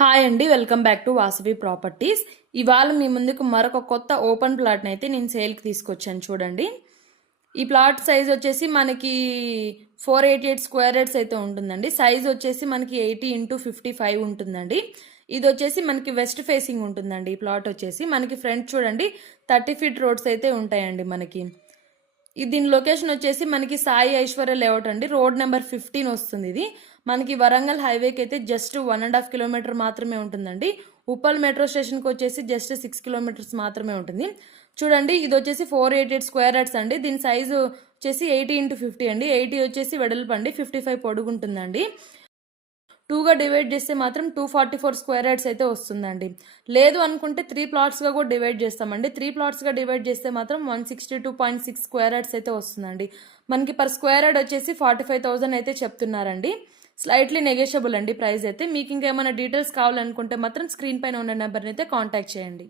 Hi అండి, welcome back to Vasavi properties. ఇవాళ మీ ముందుకు మరొక కొత్త ఓపెన్ ప్లాట్ని అయితే నేను సేల్కి తీసుకొచ్చాను. చూడండి, ఈ ప్లాట్ సైజ్ వచ్చేసి మనకి 488 స్క్వేర్ యార్డ్స్ అయితే ఉంటుందండి. సైజ్ వచ్చేసి మనకి 80x55 ఉంటుందండి. ఇది వచ్చేసి మనకి వెస్ట్ ఫేసింగ్ ఉంటుందండి. ఈ ప్లాట్ వచ్చేసి మనకి ఫ్రంట్ చూడండి 30 ఫీట్ రోడ్స్ అయితే ఉంటాయండి. మనకి దీని లొకేషన్ వచ్చేసి మనకి సాయి ఐశ్వర్య లేఅవుట్ అండి. రోడ్ నెంబర్ 15 వస్తుంది. ఇది మనకి వరంగల్ హైవేకి అయితే జస్ట్ 1.5 కిలోమీటర్ మాత్రమే ఉంటుందండి. ఉప్పల్ మెట్రో స్టేషన్కి వచ్చేసి జస్ట్ 6 కిలోమీటర్స్ మాత్రమే ఉంటుంది. చూడండి, ఇది వచ్చేసి 488 స్క్వేర్ యార్డ్స్ అండి. దీని సైజు వచ్చేసి 80x50 అండి. 80 వచ్చేసి వెడల్పు అండి, 55 పొడుగు ఉంటుందండి. 2గా డివైడ్ చేస్తే మాత్రం 244 స్క్వేర్ యార్డ్స్ అయితే వస్తుందండి. లేదు అనుకుంటే 3 ప్లాట్స్గా కూడా డివైడ్ చేస్తామండి. 3 ప్లాట్స్గా డివైడ్ చేస్తే మాత్రం 162.6 స్క్వేర్ యార్డ్స్ అయితే వస్తుందండి. మనకి పర్ స్క్వేర్ యార్డ్ వచ్చేసి 45,000 అయితే చెప్తున్నారండి. స్లైట్లీ నెగోషియబుల్ అండి ప్రైస్ అయితే. మీకు ఇంకేమైనా డీటెయిల్స్ కావాలనుకుంటే మాత్రం స్క్రీన్ పైన ఉన్న నెంబర్ని అయితే కాంటాక్ట్ చేయండి.